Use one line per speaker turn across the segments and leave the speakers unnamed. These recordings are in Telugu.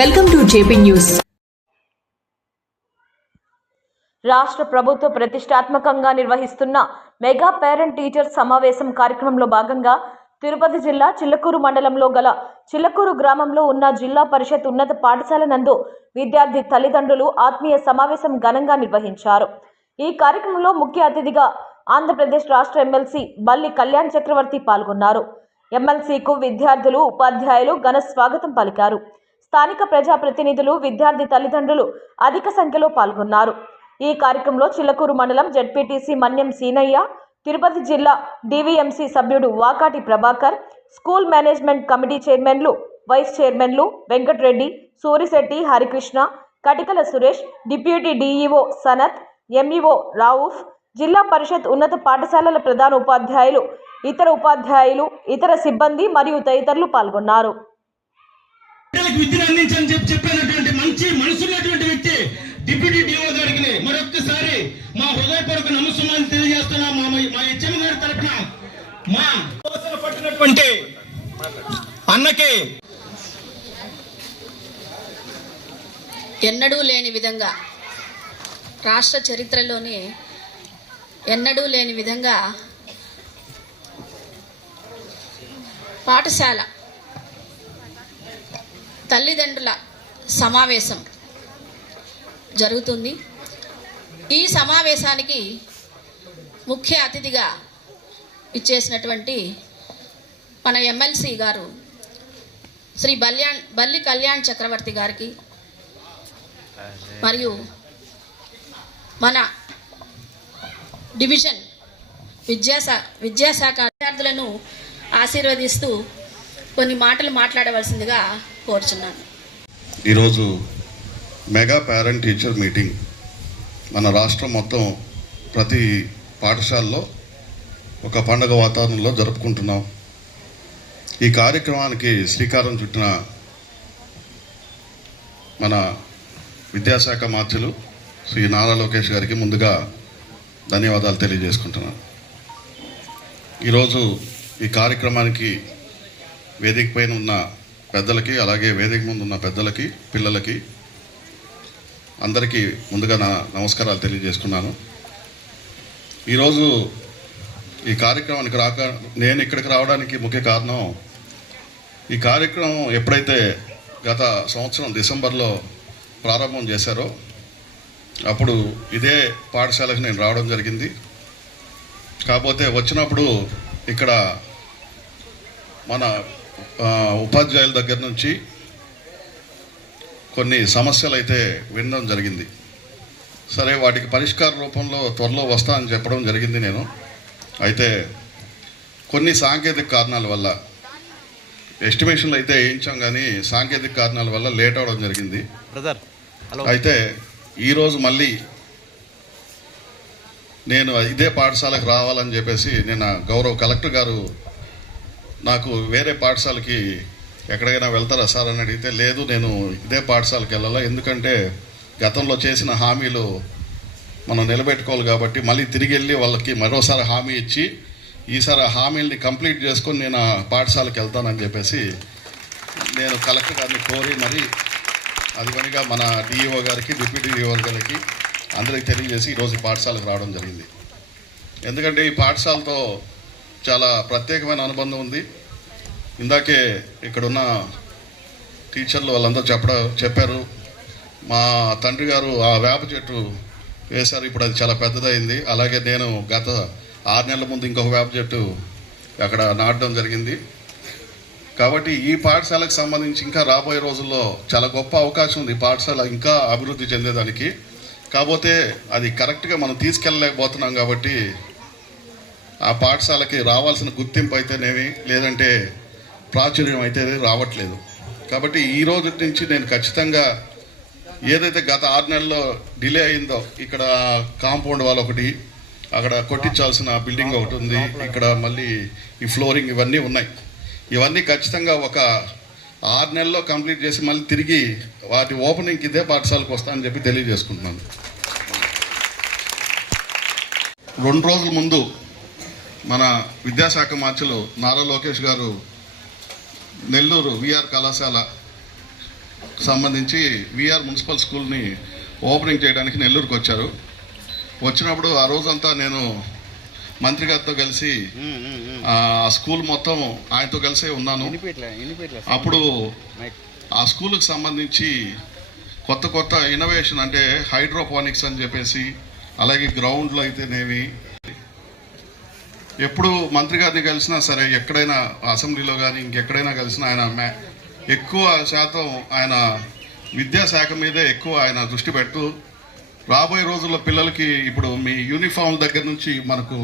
వెల్కమ్ టు జేపీ న్యూస్
రాష్ట్ర ప్రభుత్వ ప్రతిష్టాత్మకంగా నిర్వహిస్తున్న మెగా పేరెంట్ టీచర్ సమావేశం కార్యక్రమంలో భాగంగా తిరుపతి జిల్లా చిల్లకూరు మండలంలో గల చిల్లకూరు గ్రామంలో ఉన్న జిల్లా పరిషత్ ఉన్నత పాఠశాల నందు విద్యార్థి తల్లిదండ్రులు ఆత్మీయ సమావేశం ఘనంగా నిర్వహించారు. ఈ కార్యక్రమంలో ముఖ్య అతిథిగా ఆంధ్రప్రదేశ్ రాష్ట్ర ఎమ్మెల్సీ బల్లి కళ్యాణ్ చక్రవర్తి పాల్గొన్నారు. ఎమ్మెల్సీకు విద్యార్థులు ఉపాధ్యాయులు ఘన స్వాగతం పలికారు. స్థానిక ప్రజాప్రతినిధులు విద్యార్థి తల్లిదండ్రులు అధిక సంఖ్యలో పాల్గొన్నారు. ఈ కార్యక్రమంలో చిల్లకూరు మండలం జడ్పీటీసీ మన్యం సీనయ్య తిరుపతి జిల్లా డివిఎంసీ సభ్యుడు Vakati Prabhakar school management committee చైర్మన్లు వైస్ చైర్మన్లు Venkatareddy Surisetti Harikrishna Katikala Suresh deputy DEO Sanath MEO Rauf Zilla Parishad ఉన్నత పాఠశాలల ప్రధాన ఉపాధ్యాయులు ఇతర ఉపాధ్యాయులు ఇతర సిబ్బంది మరియు తదితరులు పాల్గొన్నారు.
బిడ్డలకు విద్యను అందించని చెప్పి చెప్పినటువంటి మంచి మనసున్నటువంటి వ్యక్తి డిప్యూటీ డిఓ గారికి మరొక్కసారి మా హృదయపూర్వక నమస్కారాలు తెలియజేస్తున్నాం మా మా హెచ్ఎం గారి తరఫున మా పట్టినటువంటి అన్నకి
ఎన్నడూ లేని విధంగా రాష్ట్ర చరిత్రలోనే ఎన్నడూ లేని విధంగా పాఠశాల తల్లిదండ్రుల సమావేశం జరుగుతుంది. ఈ సమావేశానికి ముఖ్య అతిథిగా ఇచ్చేసినటువంటి మన ఎమ్మెల్సీ గారు శ్రీ బల్యాణ్ బల్లి కళ్యాణ్ చక్రవర్తి గారికి మరియు మన డివిజన్ విద్యాశా విద్యాశాఖ విద్యార్థులను ఆశీర్వదిస్తూ కొన్ని మాటలు మాట్లాడవలసిందిగా కోరుచున్నాను.
ఈరోజు మెగా పేరెంట్ టీచర్ మీటింగ్ మన రాష్ట్రం మొత్తం ప్రతి పాఠశాలలో ఒక పండగ వాతావరణంలో జరుపుకుంటున్నాం. ఈ కార్యక్రమానికి శ్రీకారం చుట్టిన మన విద్యాశాఖ మార్చులు శ్రీ నారా లోకేష్ గారికి ముందుగా ధన్యవాదాలు తెలియజేసుకుంటున్నాను. ఈరోజు ఈ కార్యక్రమానికి వేదిక పైన ఉన్న పెద్దలకి అలాగే వేదిక ముందు ఉన్న పెద్దలకి పిల్లలకి అందరికీ ముందుగా నా నమస్కారాలు తెలియజేసుకున్నాను. ఈరోజు ఈ కార్యక్రమానికి రాక నేను ఇక్కడికి రావడానికి ముఖ్య కారణం ఈ కార్యక్రమం ఎప్పుడైతే గత సంవత్సరం డిసెంబర్లో ప్రారంభం చేశారో అప్పుడు ఇదే పాఠశాలకు నేను రావడం జరిగింది. కాకపోతే వచ్చినప్పుడు ఇక్కడ మన ఉపాధ్యాయుల దగ్గర నుంచి కొన్ని సమస్యలు అయితే వినడం జరిగింది. సరే వాటికి పరిష్కార రూపంలో త్వరలో వస్తా అని చెప్పడం జరిగింది నేను. అయితే కొన్ని సాంకేతిక కారణాల వల్ల ఎస్టిమేషన్లు అయితే వేయించాం కానీ సాంకేతిక కారణాల వల్ల లేట్ అవడం జరిగింది. అయితే ఈరోజు మళ్ళీ నేను ఇదే పాఠశాలకు రావాలని చెప్పేసి నేను గౌరవ కలెక్టర్ గారు నాకు వేరే పాఠశాలకి ఎక్కడికైనా వెళ్తారా సార్ అని అడిగితే లేదు నేను ఇదే పాఠశాలకి వెళ్ళాలా ఎందుకంటే గతంలో చేసిన హామీలు మనం నిలబెట్టుకోవాలి కాబట్టి మళ్ళీ తిరిగి వెళ్ళి వాళ్ళకి మరోసారి హామీ ఇచ్చి ఈసారి ఆ హామీల్ని కంప్లీట్ చేసుకొని నేను ఆ పాఠశాలకు వెళ్తానని చెప్పేసి నేను కలెక్టర్ గారిని కోరి మరి అది పనిగా మన డిఈఓ గారికి డిప్యూటీ డిఓ గారికి అందరికీ తెలియజేసి ఈరోజు పాఠశాలకు రావడం జరిగింది. ఎందుకంటే ఈ పాఠశాలతో చాలా ప్రత్యేకమైన అనుబంధం ఉంది. ఇందాకే ఇక్కడున్న టీచర్లు వాళ్ళందరూ చెప్పడం చెప్పారు. మా తండ్రి గారు ఆ వేప చెట్టు వేశారు. ఇప్పుడు అది చాలా పెద్దదైంది అలాగే నేను గత ఆరు నెలల ముందు ఇంకొక వేప చెట్టు అక్కడ నాటడం జరిగింది. కాబట్టి ఈ పాఠశాలకు సంబంధించి ఇంకా రాబోయే రోజుల్లో చాలా గొప్ప అవకాశం ఉంది. పాఠశాల ఇంకా అభివృద్ధి చెందేదానికి. కాకపోతే అది కరెక్ట్గా మనం తీసుకెళ్ళలేకపోతున్నాం కాబట్టి ఆ పాఠశాలకి రావాల్సిన గుర్తింపు అయితేనేమి లేదంటే ప్రాచుర్యం అయితే రావట్లేదు. కాబట్టి ఈ రోజు నుంచి నేను ఖచ్చితంగా ఏదైతే గత ఆరు నెలల్లో డిలే అయిందో ఇక్కడ కాంపౌండ్ వాల్ ఒకటి అక్కడ కొట్టించాల్సిన బిల్డింగ్ ఒకటి ఉంది ఇక్కడ మళ్ళీ ఈ ఫ్లోరింగ్ ఇవన్నీ ఉన్నాయి. ఇవన్నీ ఖచ్చితంగా ఒక ఆరు నెలల్లో కంప్లీట్ చేసి మళ్ళీ తిరిగి వాటి ఓపెనింగ్కి ఇదే పాఠశాలకు వస్తానని చెప్పి తెలియజేసుకుంటున్నాను. రెండు రోజుల ముందు మన విద్యాశాఖ మార్చులు నారా లోకేష్ గారు నెల్లూరు విఆర్ కళాశాల సంబంధించి విఆర్ మున్సిపల్ స్కూల్ని ఓపెనింగ్ చేయడానికి నెల్లూరుకు వచ్చారు. వచ్చినప్పుడు ఆ రోజంతా నేను మంత్రి గారితో కలిసి ఆ స్కూల్ మొత్తం ఆయనతో కలిసే ఉన్నాను. అప్పుడు ఆ స్కూల్కి సంబంధించి కొత్త కొత్త ఇన్నోవేషన్ అంటే హైడ్రోపానిక్స్ అని చెప్పేసి అలాగే గ్రౌండ్లో అయితేనేమి ఎప్పుడు మంత్రి గారిని కలిసినా సరే ఎక్కడైనా అసెంబ్లీలో కానీ ఇంకెక్కడైనా కలిసినా ఆయన ఎక్కువ శాతం ఆయన విద్యాశాఖ మీదే ఎక్కువ ఆయన దృష్టి పెడుతూ రాబోయే రోజుల్లో పిల్లలకి ఇప్పుడు మీ యూనిఫామ్ దగ్గర నుంచి మనకు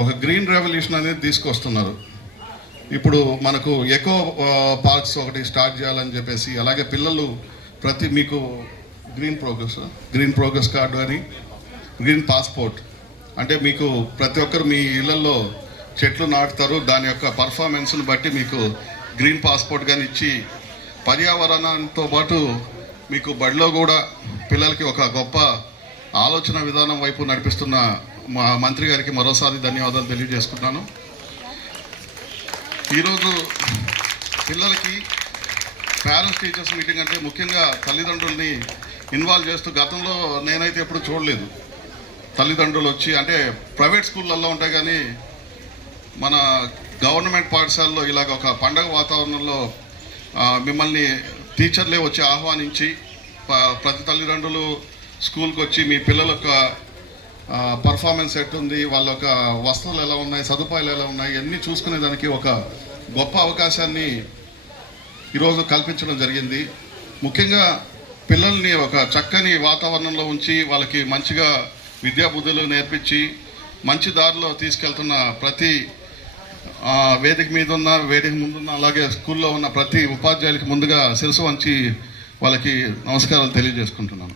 ఒక గ్రీన్ రెవల్యూషన్ అనేది తీసుకొస్తున్నారు. ఇప్పుడు మనకు ఎకో పార్క్స్ ఒకటి స్టార్ట్ చేయాలని చెప్పేసి అలాగే పిల్లలు ప్రతి మీకు green progress green progress card అని గ్రీన్ పాస్పోర్ట్ అంటే మీకు ప్రతి ఒక్కరు మీ ఇళ్ళలో చెట్లు నాటుతారు. దాని యొక్క పర్ఫార్మెన్స్ని బట్టి మీకు గ్రీన్ పాస్పోర్ట్ కానీ ఇచ్చి పర్యావరణంతో పాటు మీకు బడిలో కూడా పిల్లలకి ఒక గొప్ప ఆలోచన విధానం వైపు నడిపిస్తున్న మా మంత్రి గారికి మరోసారి ధన్యవాదాలు తెలియజేసుకుంటున్నాను. ఈరోజు పిల్లలకి పేరెంట్స్ టీచర్స్ మీటింగ్ అంటే ముఖ్యంగా తల్లిదండ్రుల్ని ఇన్వాల్వ్ చేస్తూ గతంలో నేనైతే ఎప్పుడు చూడలేదు. తల్లిదండ్రులు వచ్చి అంటే ప్రైవేట్ స్కూళ్ళల్లో ఉంటాయి కానీ మన గవర్నమెంట్ పాఠశాలలో ఇలాగ ఒక పండగ వాతావరణంలో మిమ్మల్ని టీచర్లే వచ్చి ఆహ్వానించి ప్రతి తల్లిదండ్రులు స్కూల్కి వచ్చి మీ పిల్లల యొక్క పర్ఫార్మెన్స్ ఎట్టుంది వాళ్ళ యొక్క వస్తువులు ఎలా ఉన్నాయి సదుపాయాలు ఎలా ఉన్నాయి ఇవన్నీ చూసుకునేదానికి ఒక గొప్ప అవకాశాన్ని ఈరోజు కల్పించడం జరిగింది. ముఖ్యంగా పిల్లల్ని ఒక చక్కని వాతావరణంలో ఉంచి వాళ్ళకి మంచిగా విద్యాబుద్ధులు నేర్పించి మంచి దారిలో తీసుకెళ్తున్న ప్రతి వేదిక మీద ఉన్న వేదిక ముందున్న అలాగే స్కూల్లో ఉన్న ప్రతి ఉపాధ్యాయులకి ముందుగా శిరసు వంచి వాళ్ళకి నమస్కారాలు తెలియజేసుకుంటున్నాను.